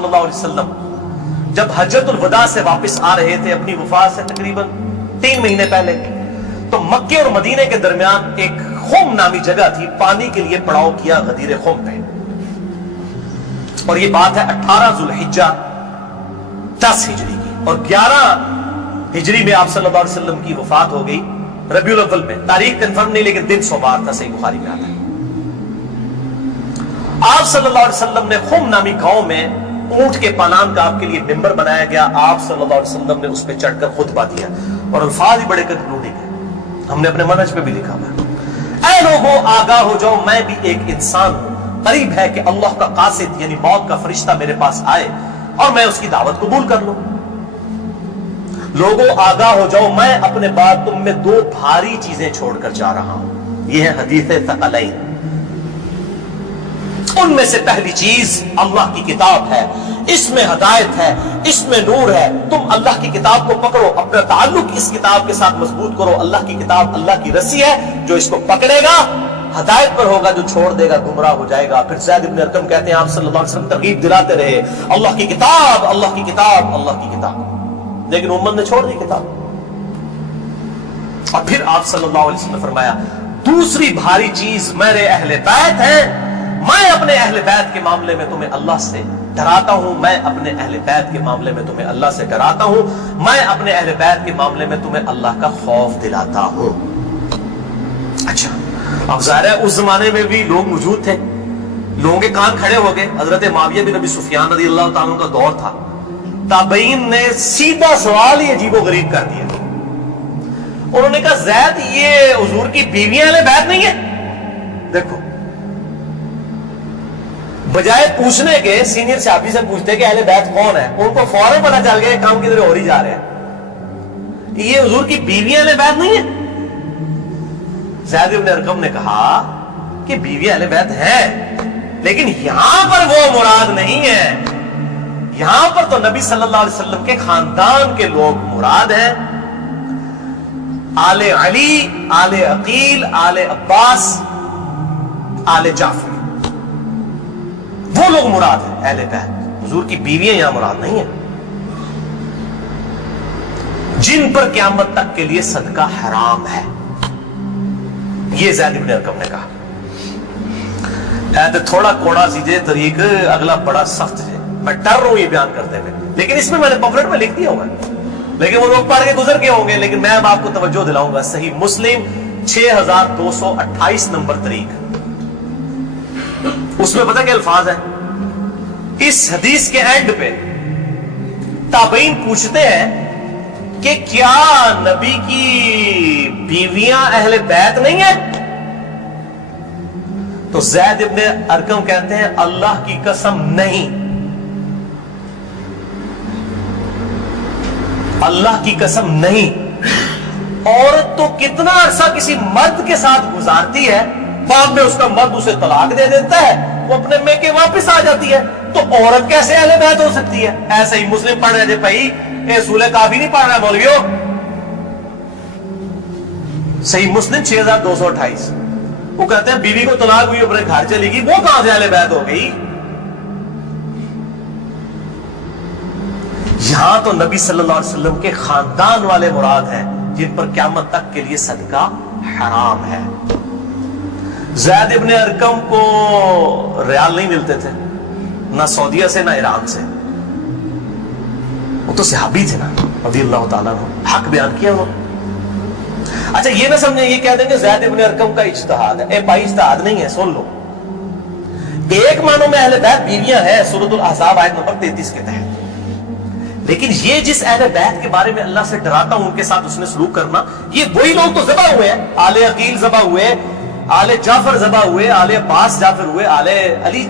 صلی اللہ علیہ وسلم جب حجۃ الوداع سے واپس آ رہے تھے اپنی وفات سے تقریباً 3 مہینے پہلے، تو مکے اور مدینے کے درمیان ایک خم نامی جگہ تھی، پانی کے لیے پڑاؤ کیا غدیر خم پہ، اور یہ بات ہے 18 ذوالحجہ 10 ہجری کی، اور 11 ہجری میں آپ صلی اللہ علیہ وسلم کی وفات ہو گئی ربیع الاول میں، تاریخ کنفرم نہیں لیکن دن سوموار تھا، صحیح بخاری میں آتا ہے۔ آپ صلی اللہ علیہ وسلم نے خم نامی گاؤں میں اونٹ کے پالان کا آپ کے لیے ممبر بنایا گیا، آپ صلی اللہ علیہ وسلم نے اس پہ چڑھ کر خطبہ دیا، اور الفاظ ہی بڑے کنکلوڈنگ ہیں، ہم نے اپنے منہج پہ بھی لکھا ہوا ہے، اے لوگوں آگاہ ہو جاؤ، میں بھی ایک انسان ہوں، قریب ہے کہ اللہ کا قاصد یعنی موت کا فرشتہ میرے پاس آئے اور میں اس کی دعوت قبول کر لوں۔ لوگوں آگاہ ہو جاؤ، میں اپنے بعد تم میں 2 بھاری چیزیں چھوڑ کر جا رہا ہوں، یہ ہے حدیث ثقلین۔ ان میں سے پہلی چیز اللہ کی کتاب ہے، اس میں ہدایت ہے، اس میں نور ہے، تم اللہ کی کتاب کو پکڑو، اپنا تعلق اس کتاب کے ساتھ مضبوط کرو، اللہ کی کتاب اللہ کی رسی ہے، جو اس کو پکڑے گا ہدایت پر ہوگا، جو چھوڑ دے گا گمراہ ہو جائے گا۔ پھر زید بن ارقم کہتے ہیں آپ صلی اللہ علیہ وسلم ترغیب دلاتے رہے، اللہ کی کتاب، اللہ کی کتاب، اللہ کی کتاب، لیکن امت نے چھوڑ دی کتاب۔ اور پھر آپ صلی اللہ علیہ وسلم نے فرمایا دوسری بھاری چیز میرے اہل بیت ہیں، میں اپنے اہل بیت کے معاملے میں تمہیں اللہ سے ڈراتا ہوں، میں اپنے اہل بیت کے معاملے میں تمہیں اللہ سے ڈراتا ہوں، میں اپنے اہل بیت کے معاملے میں تمہیں اللہ کا خوف دلاتا ہوں۔ اچھا، اب ظاہر ہے اس زمانے میں بھی لوگ موجود تھے، لوگوں کے کان کھڑے ہو گئے۔ حضرت معاویہ بن ابی سفیان رضی اللہ تعالیٰ عنہ کا دور تھا، تابعین نے سیدھا سوال ہی عجیب و غریب کر دیا، انہوں نے کہا زید یہ حضور کی بیویاں اہل بیت نہیں ہے؟ دیکھو، بجائے پوچھنے کے سینئر صحابی سے پوچھتے کہ اہل بیت کون ہے، ان کو فوراً پتہ چل گیا کام کدھر ہو ہی جا رہے ہیں، یہ حضور کی بیویاں اہل بیت نہیں ہے۔ زید بن ارقم نے کہا کہ بیویاں اہل بیت ہیں، لیکن یہاں پر وہ مراد نہیں ہے، یہاں پر تو نبی صلی اللہ علیہ وسلم کے خاندان کے لوگ مراد ہیں، آل علی، آل عقیل، آل عباس، آل جعفر، وہ لوگ مراد ہیں اہل بیت، حضور کی بیویاں یہاں مراد نہیں ہیں، جن پر قیامت تک کے لیے صدقہ حرام ہے، یہ زید بن ارقم نے کہا۔ تھوڑا کوڑا سیجے طریق، اگلا بڑا سخت ہے، میں ڈر رہا ہوں یہ بیان کرتے ہوئے، لیکن اس میں نے پمفلٹ میں لکھ دیا ہوا ہے، لیکن وہ لوگ پڑھ کے گزر کے ہوں گے، لیکن میں اب آپ کو توجہ دلاؤں گا۔ صحیح مسلم 6228 نمبر طریق، اس میں پتہ کیا الفاظ ہے؟ اس حدیث کے اینڈ پہ تابعین پوچھتے ہیں کہ کیا نبی کی بیویاں اہل بیت نہیں ہیں؟ تو زید ابن ارقم کہتے ہیں اللہ کی قسم نہیں، اللہ کی قسم نہیں۔ عورت تو کتنا عرصہ کسی مرد کے ساتھ گزارتی ہے، بعد میں اس کا مرد اسے طلاق دے دیتا ہے، وہ اپنے میکے واپس آ جاتی ہے، تو عورت کیسے اہل بیت ہو سکتی ہے؟ ایسے ہی مسلم پڑھ رہے تھے بھائی، اے سورہ کافی نہیں پڑھ رہا ہے مولویوں، صحیح مسلم 6228، وہ کہتے ہیں بیوی کو طلاق ہوئی اپنے گھر چلی گئی، وہ کہاں سے اہل بیت ہو گئی؟ یہاں تو نبی صلی اللہ علیہ وسلم کے خاندان والے مراد ہیں، جن پر قیامت تک کے لیے صدقہ حرام ہے۔ زید ابن ارقم کو ریال نہیں ملتے تھے، نہ سعودیہ سے نہ ایران سے، وہ تو صحابی تھے نا رضی اللہ تعالیٰ عنہ، حق بیان کیا انہوں نے۔ اچھا یہ نہ سمجھیں یہ کہہ دیں کہ زید ابن ارقم کا اجتہاد ہے، اے بھائی اجتہاد نہیں ہے، سن لو، ایک معنوں میں اہل بیت بیویاں ہیں سورۃ الاحزاب آیت نمبر 33 کے تحت، لیکن یہ جس اہل بیت کے بارے میں اللہ سے ڈراتا ہوں ان کے ساتھ اس نے سلوک کرنا، یہ وہی لوگ تو ذبح ہوئے ہیں، آل عقیل ذبح ہوئے، آل جعفر ذبح ہوئے، آل عباس جعفر ہوئے، آل علی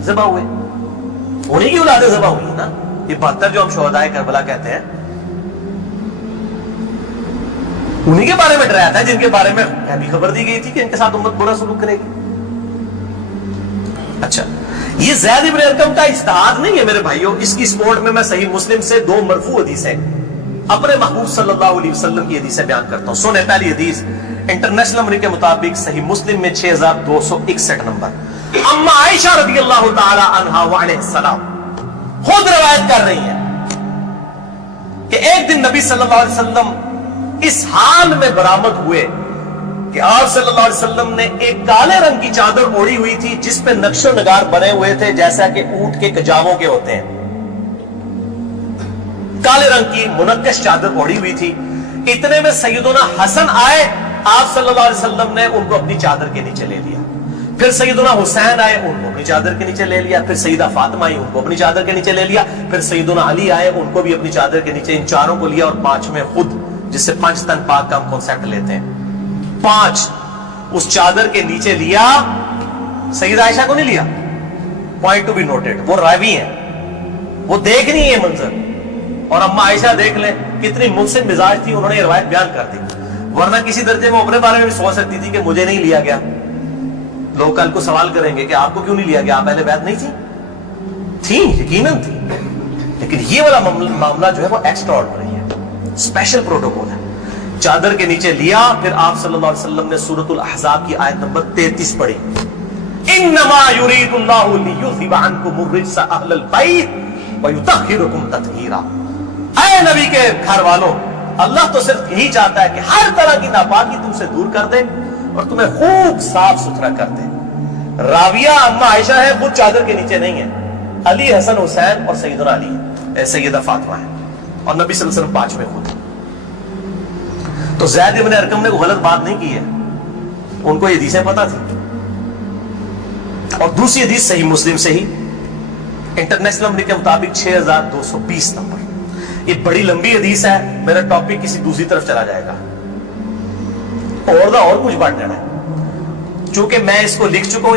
ذبح ہوئے، انہیں کی اولادیں ذبح ہوئی نا۔ یہ 72 جو ہم شہدائے کربلا کہتے ہیں، انہیں کے بارے میں ڈرایا تھا جن کے بارے میں بھی خبر دی گئی تھی کہ ان کے ساتھ امت برا سلوک کرے گی۔ اچھا یہ زید ابن ارقم کا اجتہاد نہیں ہے میرے بھائیوں، اس کی سپورٹ میں میں صحیح مسلم سے 2 مرفوع حدیثیں اپنے محبوب صلی اللہ علیہ وسلم کی حدیثیں بیان کرتا ہوں۔ سنیں پہلی حدیث انٹرنیشنل نمبر کے مطابق صحیح مسلم میں 6261 نمبر، اما عائشہ رضی اللہ تعالی عنہا وعلیہ السلام روایت کر رہی ہیں کہ ایک دن نبی صلی اللہ علیہ وسلم اس حال میں برآمد ہوئے کہ آپ صلی اللہ علیہ وسلم نے ایک کالے رنگ کی چادر اوڑھی ہوئی تھی جس پہ نقش و نگار بنے ہوئے تھے جیسا کہ اونٹ کے کجاووں کے ہوتے ہیں. کالے رنگ کی منقش چادر اوڑھی ہوئی تھی. اتنے میں سیدنا حسن آئے, آپ صلی اللہ علیہ وسلم نے ان کو اپنی چادر کے نیچے لے لیا. پھر سیدنا حسین آئے, ان کو اپنی چادر کے نیچے لے لیا. پھر سیدہ فاطمہ آئی, ان کو اپنی چادر کے نیچے لے لیا. پھر سیدنا علی آئے, ان کو بھی اپنی چادر کے نیچے, ان چاروں کو لیا. اور پانچویں خود, جس سے 5 تن پاک کا ہم کانسیپٹ لیتے ہیں, 5 اس چادر کے نیچے لیا. سیدہ عائشہ کو نہیں لیا. پوائنٹ ٹو بی نوٹڈ, وہ راوی ہیں, وہ دیکھ نہیں ہے منظر. اور اما عائشہ دیکھ لیں کتنی محسن مزاج تھی, انہوں نے یہ روایت بیان کر دی. ورنہ کسی درجے میں اپنے بارے میں بھی سوچ سکتی تھی کہ مجھے نہیں لیا گیا. لوگ کل کو سوال کریں گے کہ آپ کو کیوں نہیں لیا گیا, آپ اہل بیت نہیں تھی, یقیناً تھی. لیکن یہ والا معاملہ جو ہے وہ ایکسٹرا آرڈنری ہے, اسپیشل پروٹوکول ہے. چادر کے نیچے لیا. پھر آپ صلی اللہ علیہ وسلم نے سورۃ الاحزاب کی آیت نمبر 33 پڑھی, انما یرید اللہ لیذھب عنکم الرجس اہل البیت ویطہرکم تطہیرا. اے نبی کے گھر والوں, اللہ تو صرف یہی چاہتا ہے کہ ہر طرح کی ناپاکی تم سے دور کر دے اور تمہیں خوب صاف ستھرا کر دے. راویہ اما عائشہ ہے, خود چادر کے نیچے نہیں ہے. علی, حسن, حسین اور سیدنا علی, سیدہ فاطمہ ہے, اور نبی صلی اللہ علیہ وسلم 5 میں خود. تو زید ابن ارقم نے کوئی غلط بات نہیں کی ہے, ان کو یہ حدیثیں پتہ تھی. اور دوسری حدیث صحیح مسلم سے ہی, انٹرنیشنل نمبر کے مطابق 6220 نمبر. یہ بڑی لمبی حدیث ہے, میرا ٹاپک کسی دوسری طرف چلا جائے گا اور کچھ بڑھ جانا ہے. چونکہ میں اس کو لکھ چکا ہوں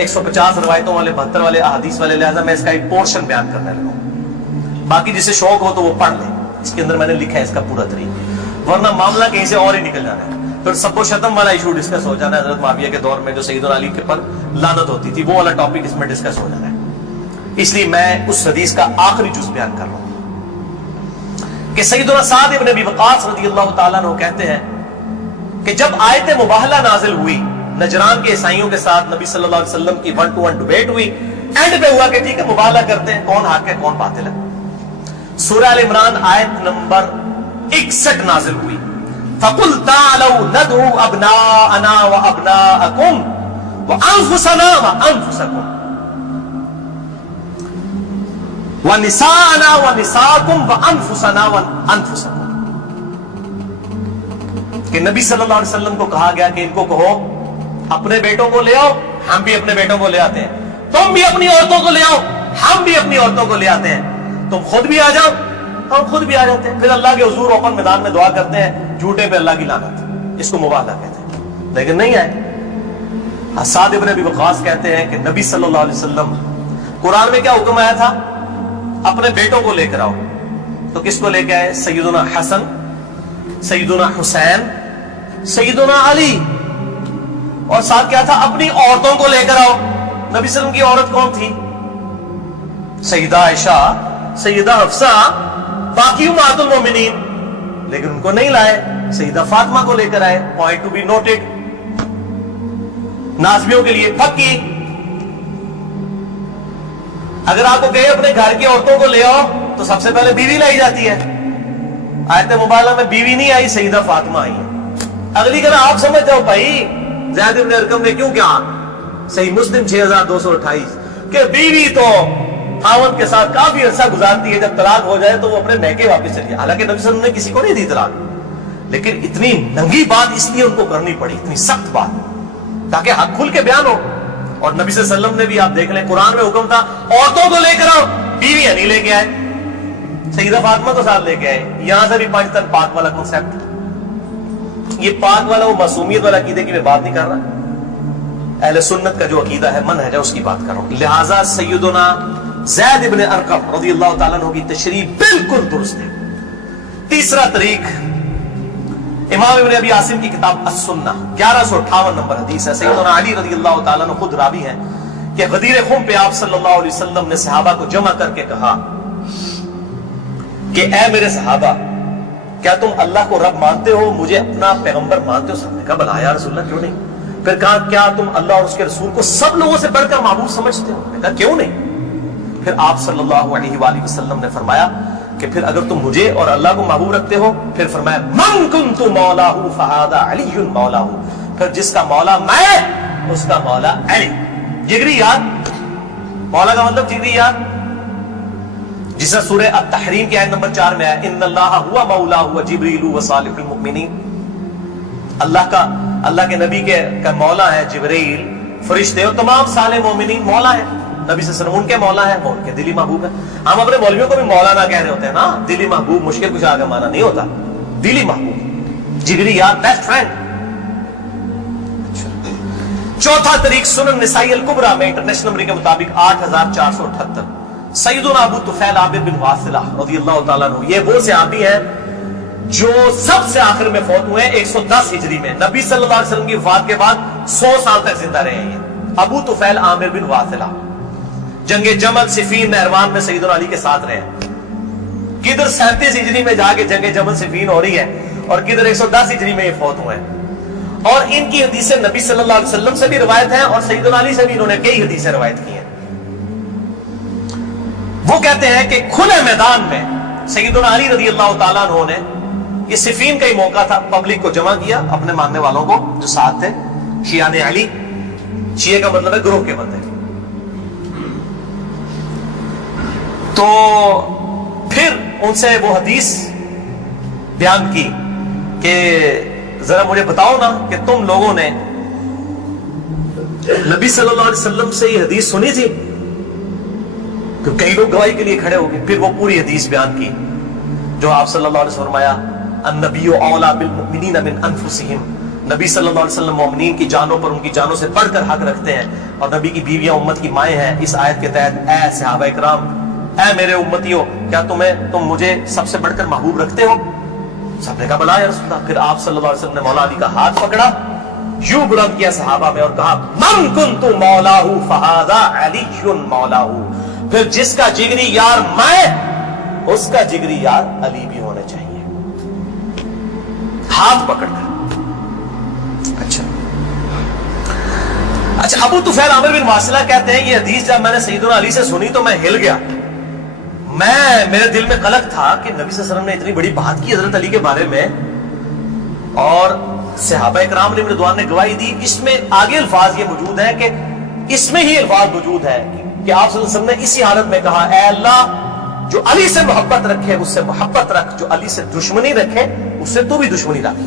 150 روایتوں والے, 72 والے احادیث والے, لہذا میں اس کا ایک پورشن بیان کرنے لگا ہوں. باقی جسے شوق ہو تو وہ پڑھ لیں, اس کے اندر میں نے لکھا ہے اس کا پورا طریقہ, ورنہ معاملہ کہیں سے اور ہی نکل جانا ہے. پھر سب و شتم والا ایشو ڈسکس ہو جانا ہے, حضرت معاویہ کے دور میں جو سیدنا علی کے پر لعنت ہوتی تھی, وہ والا ٹاپک اس میں ڈسکس ہو جانا ہے. اس لیے میں اس حدیث کا آخری جز بیان کر رہا ہوں کہ سیدنا سعد ابن ابی وقاص رضی اللہ تعالیٰ عنہ کہتے ہیں کہ جب آیت مباہلہ نازل ہوئی نجران کے عیسائیوں کے ساتھ, نبی صلی اللہ علیہ وسلم کی 1-to-1 ڈیبیٹ ہوئی. اینڈ پہ ہوا کہ ٹھیک ہے مباہلہ کرتے ہیں, کون حق ہے کون باطل ہے. سورہ ال عمران آیت نمبر 61 نازل ہوئی, فَقُلْ تَعْلَوْا نَدْعُوا أَبْنَاءَنَا وَأَبْنَاءَكُمْ وَأَنفُسَنَا وَأَنفُسَكُمْ وَنِسَاءَنَا وَنِسَاءَكُمْ وَأَنفُسَنَا وَأَنفُسَكُمْ. کہ نبی صلی اللہ علیہ وسلم کو کہا گیا کہ ان کو کہو اپنے بیٹوں کو لے آؤ, ہم بھی اپنے بیٹوں کو لے آتے ہیں. تم بھی اپنی عورتوں کو لے آؤ, ہم بھی اپنی عورتوں کو لے آتے ہیں. تم خود بھی آ جاؤ, ہم خود بھی آ جاتے ہیں. پھر اللہ کے حضور اوپن میدان میں دعا کرتے ہیں, جھوٹے پہ اللہ کی لعنت. اس کو مباہلہ کہتے ہیں, لیکن نہیں آئے. سعد ابن ابی وقاص کہتے ہیں کہ نبی صلی اللہ علیہ وسلم, قرآن میں کیا حکم آیا تھا, اپنے بیٹوں کو لے کر آؤ. تو کس کو لے کے آئے, سیدنا حسن, سیدنا حسین, سیدنا علی. اور ساتھ کیا تھا, اپنی عورتوں کو لے کر آؤ. نبی صلی اللہ علیہ وسلم کی عورت کون تھی, سیدہ عائشہ, سیدہ حفصہ, باقی امہات المومنین. لیکن ان کو نہیں لائے, سیدہ فاطمہ کو لے کر آئے. Point to be noted. نازبیوں کے لیے پکی, اگر آپ کو کہے اپنے گھر کی عورتوں کو لے آؤ تو سب سے پہلے بیوی لائی جاتی ہے. آیت مباہلہ میں بیوی نہیں آئی, سیدہ فاطمہ آئی ہے. اگلی کہنا آپ سمجھ جاؤ بھائی, زید بن ارقم نے کیوں کیا, صحیح مسلم 6228, کہ بیوی تو خاوند کے ساتھ کافی عرصہ گزارتی ہے, جب طلاق ہو جائے تو وہ اپنے میکے واپس چلی. حالانکہ نبی صلی اللہ علیہ وسلم نے کسی کو نہیں دی طلاق, لیکن اتنی ننگی بات اس لیے ان کو کرنی پڑی, اتنی سخت بات, تاکہ حق کھل کے بیان ہو. اور نبی صلی اللہ علیہ وسلم نے بھی, آپ دیکھ لیں, قرآن میں حکم تھا عورتوں کو لے کر آؤ, بیویاں نہیں لے کے آئے. سیدہ فاطمہ کو ساتھ لے کے آئے. یہاں سے بھی 5 تن پاک والا کنسپٹ. یہ پاک والا, وہ معصومیت والا عقیدے کی میں بات نہیں کر رہا, اہل سنت کا جو عقیدہ ہے, منہج ہے, اس کی بات کر رہا ہوں. لہٰذا سیدنا زید ابن ارقم رضی اللہ تعالیٰ عنہ کی تشریح بالکل درست ہے. تیسرا طریق, امام ابن ابی عاصم کی کتاب السنہ 1158 نمبر حدیث ہے. سیدنا علی رضی اللہ تعالیٰ عنہ خود راوی ہیں کہ غدیر خم پہ آپ صلی اللہ علیہ وسلم نے صحابہ کو جمع کر کے کہا کہ اے میرے صحابہ, کیا تم اللہ کو رب مانتے ہو, مجھے اپنا پیغمبر مانتے ہو؟ سب نے کہا بلا یا رسول اللہ, کیوں نہیں. پھر کہا کیا تم اللہ اور اس کے رسول کو سب لوگوں سے بڑھ کر معبود سمجھتے ہو؟ نے کہا کیوں نہیں. پھر آپ صلی اللہ علیہ وآلہ وسلم نے فرمایا کہ پھر اگر تم مجھے اور اللہ کو محبوب رکھتے ہو، پھر فرمایا من کنت مولاہ فہذا علی مولاہ، پھر جس کا مولا میں اس کا مولا علی۔ جگری یار، مولا کا مطلب جگری یار، جس طرح سورہ التحریم کی آیت نمبر 4 میں ہے ان اللہ ہوا مولا ہوا جبریل و صالح المؤمنین، اللہ کے نبی کا مولا ہے جبریل، فرشتے اور تمام صالح مومنین مولا ہے۔ نبی صلی اللہ علیہ وسلم ان کے مولا ہے، وہ ان کے دلی محبوب ہے۔ ہم اپنے مولویوں کو بھی مولانا کہہ رہے ہوتے ہیں نا، دلی محبوب مشکل کچھ آگے مانا نہیں ہوتا، دلی محبوب، جگری یار، بیسٹ فرینڈ۔ چوتھا طریق سنن نسائی الکبریٰ میں انٹرنیشنل نمبر کے مطابق 8478، سیدنا ابو طفیل عامر بن واصلہ رضی اللہ تعالیٰ عنہ، یہ وہ صحابی ہیں جو سب سے آخر میں فوت ہوئے ہیں 110 ہجری میں، نبی صلی اللہ علیہ وسلم کی وفات کے بعد 100 سال تک زندہ رہے ہیں۔ یہ ابو طفیل عامر بن واصلہ جنگ جمل صفین نہروان میں سیدنا علی کے ساتھ رہے ہیں، کدھر 37 ہجری میں جا کے جنگ جمل صفین ہو رہی ہے اور کدھر 110 ہجری میں یہ فوت ہوئے ہیں، اور ان کی حدیثیں نبی صلی اللہ علیہ وسلم سے بھی روایت ہیں اور سیدنا علی سے بھی انہوں نے کئی حدیثیں روایت کی ہیں۔ وہ کہتے ہیں کہ کھلے میدان میں سیدنا علی رضی اللہ تعالیٰ عنہ نے، یہ صفین کا ہی موقع تھا، پبلک کو جمع کیا، اپنے ماننے والوں کو جو ساتھ تھے، شیعہ علی، شیعہ کا مطلب ہے گروہ کے بندے، تو پھر ان سے وہ حدیث بیان کی کہ ذرا مجھے بتاؤ نا کہ تم لوگوں نے نبی صلی اللہ علیہ وسلم سے یہ حدیث سنی تھی، کہ کئی لوگ گواہی کے لیے کھڑے ہو گئے۔ پھر وہ پوری حدیث بیان کی جو آپ صلی اللہ علیہ وسلم فرمایا النبی اولیٰ بالمؤمنین من انفسہم، نبی صلی اللہ علیہ وسلم مومنین کی جانوں پر ان کی جانوں سے بڑھ کر حق رکھتے ہیں، اور نبی کی بیویاں امت کی مائیں ہیں۔ اس آیت کے تحت اے صحابہ اکرام، اے میرے امتیوں، کیا تم مجھے سب سے بڑھ کر محبوب رکھتے ہو؟ سب نے کہا بلا یا رسول اللہ۔ پھر آپ صلی اللہ علیہ وسلم نے مولا علی کا ہاتھ پکڑا، یوں بلند کیا صحابہ میں اور کہا من کنت مولاہ فہذا علی مولاہ، پھر جس کا جگری یار میں اس کا جگری یار علی بھی ہونا چاہیے، ہاتھ پکڑ کر۔ اچھا ابو طفیل عامر بن واصلہ کہتے ہیں یہ حدیث جب میں نے سیدنا علی سے سنی تو میں ہل گیا، میرے دل میں قلق تھا کہ نبی صلی اللہ علیہ وسلم نے اتنی بڑی بات کی حضرت علی کے بارے میں، اور صحابہ اکرام نے رضوان نے گواہی دی، اس میں آگے الفاظ یہ موجود ہیں کہ اس میں ہی الفاظ موجود ہے کہ آپ صلی اللہ علیہ وسلم نے اسی حالت میں کہا اے اللہ جو علی سے محبت رکھے اس سے محبت رکھ، جو علی سے دشمنی رکھے اس سے تو بھی دشمنی رکھ۔